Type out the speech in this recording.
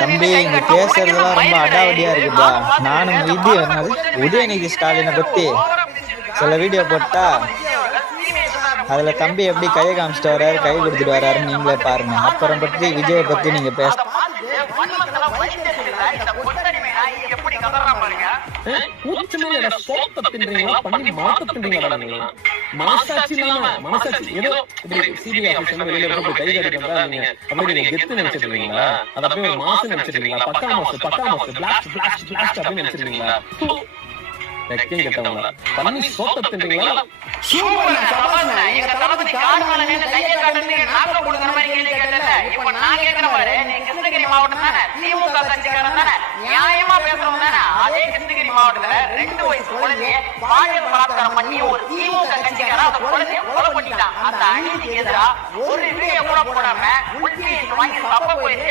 தம்பி இங்க பேசுறதுலாம் ரொம்ப அடாவடியா இருக்குப்பா. நானும் இது என்னது உதயநிதி ஸ்டாலினை பத்தி சில வீடியோ போட்டா அதுல தம்பி எப்படி கையை காமிச்சிட்டு வர்றாரு, கை கொடுத்துட்டு வர்றாருன்னு நீங்களே பாருங்க. அப்புறம் பற்றி விஜயை பத்தி நீங்க பேச மனசாட்சி ஏதோ சிபிஐ ஆபீஸ் வெளியில போய் கை கடிக்கிறதா அப்படி நீங்க கெத்து நினைச்சிருக்கீங்களா? அத அப்படியே ஒரு மாசம் நினைச்சிருக்கீங்களா? பக்கா மாசம் பிளாஸ்ட் அப்படின்னு நினைச்சிருக்கீங்களா? ரெக்கையும் கெட்டவங்களா பண்ணி சோத்த தின்றீங்களா? மாவட்டம் தானே திமுக கட்சிக்காரன் தானே நியாயமா பேசுறவங்க தானே. அதே கிருஷ்ணகிரி மாவட்டத்துல 2 வயசு குழந்தைய பாலியல் பலாத்காரம் பண்ணி ஒரு திமுக கட்சிக்காரன் அந்த குழந்தைய கொலை பண்ணிட்டான். அந்த அநீதிக்கு எதிராக ஒரு வீடியோ கூட போடாம வாங்கி தப்ப போயிட்டு